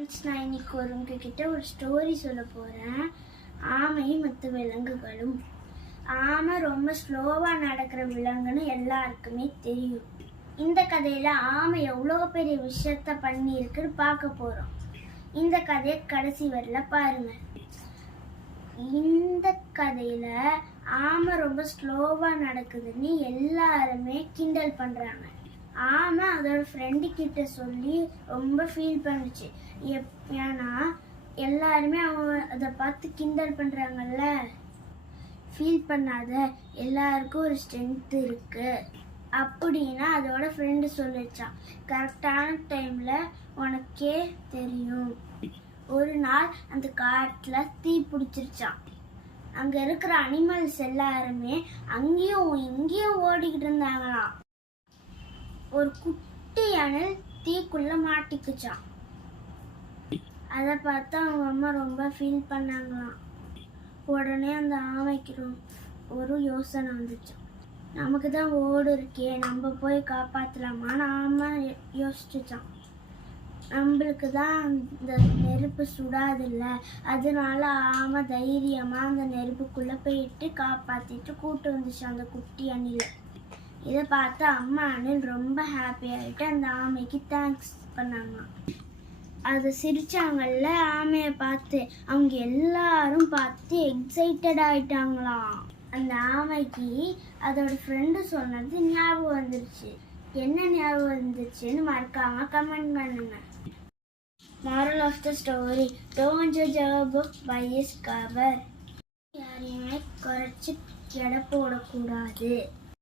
Friends நான் இன்னைக்கு ஒரு உங்ககிட்ட ஒரு ஸ்டோரி சொல்ல போகிறேன் ஆமையும் மற்ற விலங்குகளும். ஆமை ரொம்ப ஸ்லோவாக நடக்கிற விலங்குன்னு எல்லாருக்குமே தெரியும். இந்த கதையில் ஆமை எவ்வளோ பெரிய விஷயத்த பண்ணியிருக்குன்னு பார்க்க போகிறோம் இந்த கதையை கடைசி வரல பாருங்க. இந்த கதையில் ஆமை ரொம்ப ஸ்லோவாக நடக்குதுன்னு எல்லாருமே கிண்டல் பண்ணுறாங்க ஆமாம் அதோட ஃப்ரெண்டு கிட்ட சொல்லி ரொம்ப ஃபீல் பண்ணுச்சு. எப் ஏன்னா எல்லாருமே அவங்க அதை பார்த்து கிண்டல் பண்ணுறாங்கல்ல ஃபீல் பண்ணாத எல்லாருக்கும் ஒரு ஸ்ட்ரென்த் இருக்குது அப்படின்னா அதோட ஃப்ரெண்டு சொல்லிச்சான். கரெக்டான டைமில் உனக்கே தெரியும். ஒரு நாள் அந்த காட்டில் தீ பிடிச்சிருச்சான் அங்கே இருக்கிற அனிமல்ஸ் எல்லாருமே அங்கேயும் இங்கேயும் ஓடிக்கிட்டு இருந்தாங்களாம். ஒரு குட்டி அணில் தீக்குள்ள மாட்டிக்குச்சான் அதை பார்த்து அவங்க அம்மா ரொம்ப ஃபீல் பண்ணாங்களாம். உடனே அந்த ஆமைக்கு ஒரு யோசனை வந்துச்சு. நமக்கு தான் ஓடு இருக்கே நம்ம போய் காப்பாற்றலாமான்னு ஆமை யோ- யோசிச்சுச்சான் நம்மளுக்கு தான் அந்த நெருப்பு சுடாதில்ல அதனால ஆமை தைரியமாக அந்த நெருப்புக்குள்ளே போயிட்டு காப்பாற்றிட்டு கூட்டு வந்துச்சு அந்த குட்டி அணியில் இதை பார்த்து அம்மா அண்ணன் ரொம்ப ஹாப்பி ஆகிட்டு அந்த ஆமைக்கு தேங்க்ஸ் பண்ணாங்க அதை சிரிச்சாங்கல்ல ஆமையை பார்த்து அவங்க எல்லாரும் பார்த்து எக்ஸைட்டட் ஆயிட்டாங்களாம். அந்த ஆமைக்கு அதோட ஃப்ரெண்டு சொன்னது ஞாபகம் வந்துருச்சு. என்ன ஞாபகம் வந்துச்சுன்னு மறக்காம கமெண்ட் பண்ணுங்க. Moral of the story don't judge a book by is cover யாரையுமே குறைச்சி எடை போடக்கூடாது.